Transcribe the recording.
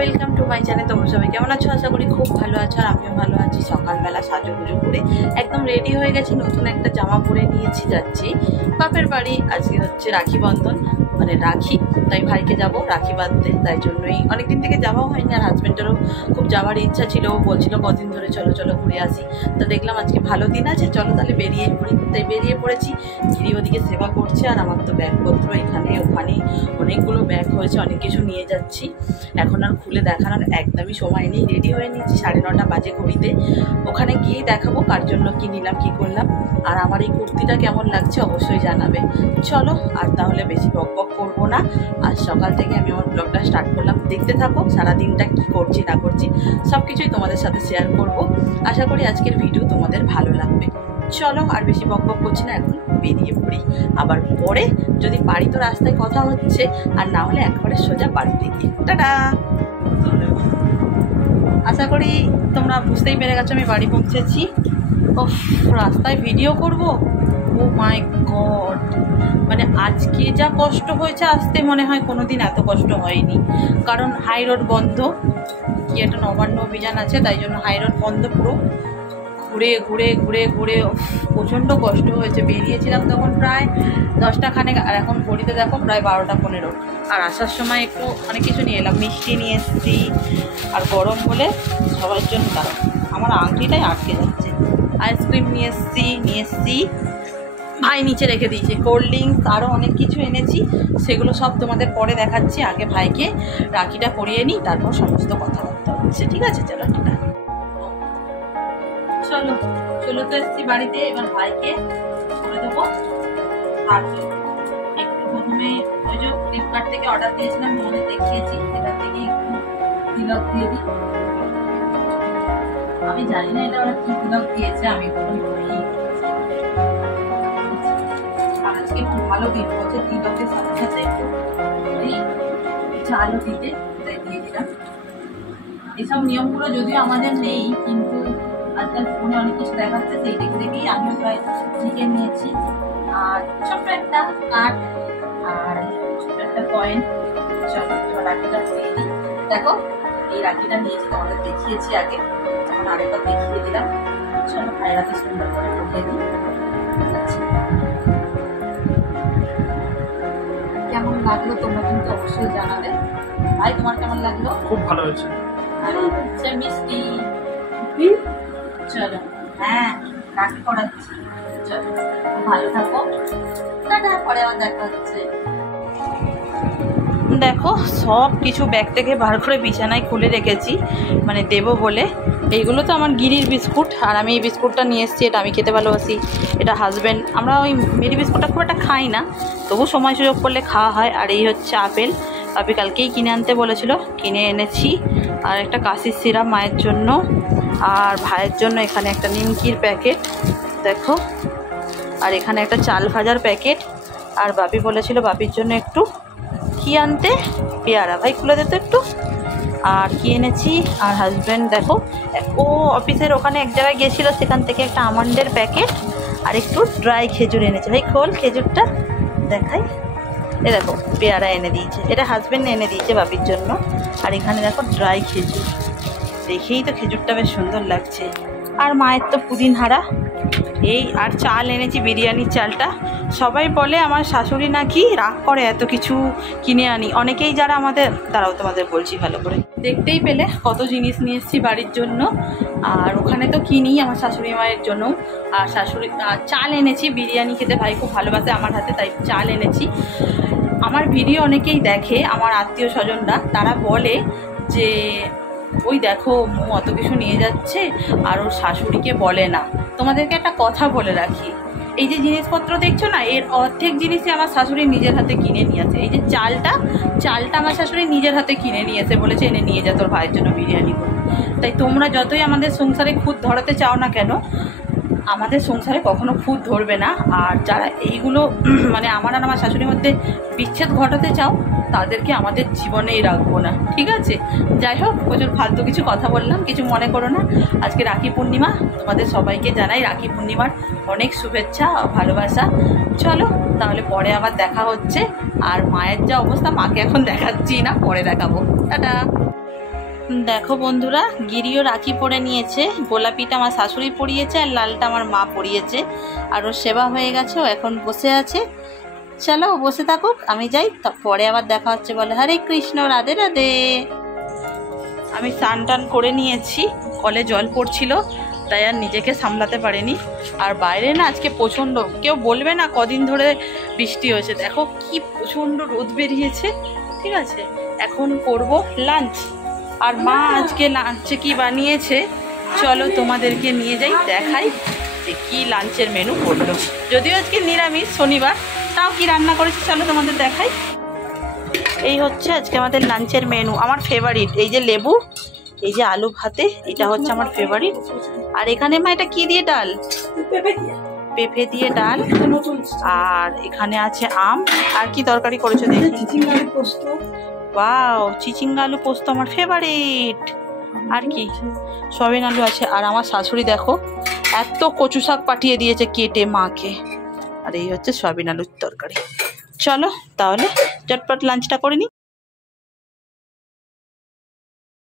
Welcome to my channel. তোমরা সবাই কেমন আছো? আশা করি খুব ভালো আছো, আর আমিও ভালো আছি। সকালবেলা সাজুগুজু করে একদম রেডি হয়ে গেছি, নতুন একটা জামা পরে নিয়েছি, যাচ্ছি বাপের বাড়ি। আজকে হচ্ছে রাখি বন্ধন, মানে রাখি, তাই ভাইকে যাব রাখি বাঁধতে। তাই জন্যই অনেকদিন থেকে যাওয়াও হয়নি, আর হাজব্যান্ডেরও খুব যাওয়ার ইচ্ছা ছিল। বলছিল কদিন ধরে চলো চলো ঘুরে আসি। তো দেখলাম আজকে ভালো দিন আছে, চলো তাহলে বেরিয়ে পড়ি। তাই বেরিয়ে পড়েছি। গিরি ওদিকে সেবা করছে, আর আমার তো ব্যাগপত্র এখানে ওখানে অনেকগুলো ব্যাগ হয়েছে, অনেক কিছু নিয়ে যাচ্ছি। এখন আর খুলে দেখানোর একদমই সময় নেই। রেডি হয়ে নিয়েছি, 9:30 বাজে ঘড়িতে। ওখানে গিয়ে দেখাবো কার জন্য কী নিলাম, কী করলাম। আর আমার এই কুর্তিটা কেমন লাগছে অবশ্যই জানাবে। চলো, আর তাহলে বেশি বক বক করবো না। আজ সকাল থেকে আমি আমার ব্লগটা স্টার্ট করলাম, দেখতে থাকো। সারাদিনটা কী করছি না করছি সব কিছুই তোমাদের সাথে শেয়ার করব। আশা করি আজকের ভিডিও তোমাদের ভালো লাগবে। চলো, আর বেশি বক বক করছি না, এখন বেরিয়ে পড়ি। আবার পরে যদি পারি তো রাস্তায় কথা হচ্ছে, আর না হলে একবারে সোজা বাড়িতে গিয়ে টাটা। আশা করি তোমরা বুঝতেই পেরে গেছো আমি বাড়ি পৌঁছেছি। ও, রাস্তায় ভিডিও করব, ও মাই গড! মানে আজকে যা কষ্ট হয়েছে আসতে, মনে হয় কোনোদিন এত কষ্ট হয়নি। কারণ হাই রোড বন্ধ, কি একটা নবান্ন অভিযান আছে, তাই জন্য হাই রোড বন্ধ পুরো। ঘুরে ঘুরে ঘুরে ঘুরে প্রচণ্ড কষ্ট হয়েছে। বেরিয়েছিলাম তখন প্রায় 10টা খানেক, আর এখন ঘড়িতে দেখো প্রায় 12টা 15। আর আসার সময় একটু অনেক কিছু নিয়ে এলাম, মিষ্টি নিয়ে এসেছি, আর গরম বলে সবার জন্য দাঁড়াও, আমার আংটিটাই আটকে যাচ্ছে। আইসক্রিম নিয়ে এসেছি, ভাই নিচে রেখে দিয়েছে। কোল্ড ড্রিঙ্কস আরও অনেক কিছু এনেছি, সেগুলো সব তোমাদের পরে দেখাচ্ছি। আগে ভাইকে রাখিটা পরিয়ে নিই, তারপর সমস্ত কথাবার্তা হচ্ছে। ঠিক আছে, চলো টাটা। চলো চলো তো এসছি বাড়িতে, এবার ভাইকে করে দেবো। তারপর একটু প্রথমে ওই যে ফ্লিপকার্ট থেকে অর্ডার দিয়েছিলাম, মনে দেখিয়েছি, সেটা থেকে একটু তিলক দিয়ে দিই। আমি জানি না এটা ওরা কি তিলক দিয়েছে, আমি আর আজকে একটু ভালো দিন বলছে, তিলকের সাথে সাথে এই চালও দিতে, তাই দিয়ে দিলাম। এসব নিয়মগুলো যদিও আমাদের নেই, কিন্তু আজকাল ফোনে অনেক কিছু দেখাচ্ছে, সেই দিক থেকেই আমিও প্রায় শিখে নিয়েছি। আর ছোট্ট একটা কাঠ আর ছোট্ট একটা কয়েন। চলো রাখিটা পরিয়ে দিই। দেখো এই রাখিটা নিয়েছি, তোমাদের দেখিয়েছি আগে, তখন আরেকবার দেখিয়ে দিলাম। চলো ভাইরাতে সুন্দর করে পরিয়ে দিই। কেমন লাগলো তোমরা কিন্তু অবশ্যই জানাবে। ভাই তোমার কেমন লাগলো? খুব ভালো হয়েছে। আর হচ্ছে মিষ্টি। চলো, হ্যাঁ রাখি পড়াচ্ছি। চলো, ভালো থাকো, টাটা, পরে আবার দেখা হচ্ছে। দেখো সব কিছু ব্যাগ থেকে বার করে বিছানায় খুলে রেখেছি, মানে দেবো বলে। এইগুলো তো আমার গিরির বিস্কুট, আর আমি এই বিস্কুটটা নিয়ে এসেছি, এটা আমি খেতে ভালোবাসি। এটা হাজব্যান্ড, আমরা ওই মেরি বিস্কুটটা খুব একটা খাই না, তবু সময় সুযোগ করলে খাওয়া হয়। আর এই হচ্ছে আপেল, আপনি কালকেই কিনে আনতে বলেছিল, কিনে এনেছি। আর একটা কাশির সিরাপ মায়ের জন্য, আর ভাইয়ের জন্য এখানে একটা নিমকির প্যাকেট দেখো, আর এখানে একটা চাল ভাজার প্যাকেট। আর বাপি বলেছিল বাপির জন্য একটু কি আনতে, পেয়ারা। ভাই খুলে দিত একটু। আর কি এনেছি, আর হাজব্যান্ড দেখো ও অফিসের ওখানে এক জায়গায় গেছিলো, সেখান থেকে একটা আমন্ডের প্যাকেট আর একটু ড্রাই খেজুর এনেছে। ভাই খোল খেজুরটা দেখাই। এ দেখো পেয়ারা এনে দিয়েছে, এটা হাজব্যান্ড এনে দিয়েছে বাপির জন্য। আর এখানে দেখো ড্রাই খেজুর, দেখেই তো খেজুরটা বেশ সুন্দর লাগছে। আর মায়ের তো পুদিন হারা এই। আর চাল এনেছি, বিরিয়ানির চালটা। সবাই বলে আমার শাশুড়ি নাকি রাগ করে এত কিছু কিনে আনি। অনেকেই যারা আমাদের, তারাও তোমাদের বলছি ভালো করে, দেখতেই পেলে কত জিনিস নিয়ে এসেছি বাড়ির জন্য। আর ওখানে তো কিনি আমার শাশুড়ি মায়ের জন্য। আর চাল এনেছি, বিরিয়ানি খেতে ভাই খুব ভালোবাসে আমার হাতে, তাই চাল এনেছি। আমার ভিডিও অনেকেই দেখে, আমার আত্মীয় স্বজনরা, তারা বলে যে ওই দেখো মু অত কিছু নিয়ে যাচ্ছে আর ওর শাশুড়িকে বলে না। তোমাদেরকে একটা কথা বলে রাখি, এই যে জিনিসপত্র দেখছো না, এর অর্ধেক জিনিসই আমার শাশুড়ি নিজের হাতে কিনে নিয়ে আসে। এই যে চালটা আমার শাশুড়ি নিজের হাতে কিনে নিয়ে এসে বলেছে এনে নিয়ে যা তোর ভাইয়ের জন্য বিরিয়ানি করে। তাই তোমরা যতই আমাদের সংসারে খুদ ধরাতে চাও না কেন, আমাদের সংসারে কখনো খুদ ধরবে না। আর যারা এইগুলো মানে আমার আর আমার শাশুড়ির মধ্যে বিচ্ছেদ ঘটাতে চাও, তাদেরকে আমাদের জীবনেই রাখবো না। ঠিক আছে, যাই হোক, প্রচুর ফালতু কিছু কথা বললাম, কিছু মনে করো না। আজকে রাখি পূর্ণিমা, তোমাদের সবাইকে জানাই রাখি পূর্ণিমার অনেক শুভেচ্ছা, ভালোবাসা। চলো তাহলে পরে আবার দেখা হচ্ছে। আর মায়ের যা অবস্থা, মাকে এখন দেখাচ্ছি না, পরে দেখাবো। টাটা। দেখো বন্ধুরা, গিরিও রাখি পরে নিয়েছে। গোলাপিটা আমার শাশুড়ি পরিয়েছে আর লালটা আমার মা পরিয়েছে। আর ওর সেবা হয়ে গেছে, ও এখন বসে আছে। চলো ও বসে থাকুক, আমি যাই, পরে আবার দেখা হচ্ছে। বলে হরে কৃষ্ণ, রাধে রাধে। আমি স্নান টান করে নিয়েছি, কলে জল পড়ছিল তাই আর নিজেকে সামলাতে পারিনি। আর বাইরে না আজকে প্রচণ্ড, কেউ বলবে না কদিন ধরে বৃষ্টি হয়েছে। দেখো কি প্রচণ্ড রোদ বেরিয়েছে। ঠিক আছে, এখন করব লাঞ্চ। আর মা আজকে লাঞ্চে কি বানিয়েছে চলো তোমাদেরকে নিয়ে যাই, দেখাই যে কি লাঞ্চের মেনু করলো। যদিও আজকে নিরামিষ, শনিবার, তাও কি রান্না করেছে চলো তোমাদের দেখাই। এই হচ্ছে আজকে আমাদের লাঞ্চের মেনু। আমার ফেভারিট এই যে লেবু, এই যে আলু ভাতে, এটা হচ্ছে আমার ফেভারিট। আর এখানে মা এটা কি দিয়ে ডাল? পেঁপে দিয়ে ডাল। আর এখানে আছে আম। আর কি তরকারি করেছো দেখি? ওয়াও, চিচিঙ্গা আলু পোস্ত আমার ফেভারিট। আর কি? সয়াবিন আলু আছে। আর আমার শাশুড়ি দেখো এত কচু শাক পাঠিয়ে দিয়েছে কেটে মাকে। আর এই হচ্ছে সয়াবিন আলুর তরকারি। চলো তাহলে চটপট লাঞ্চটা করে নিই।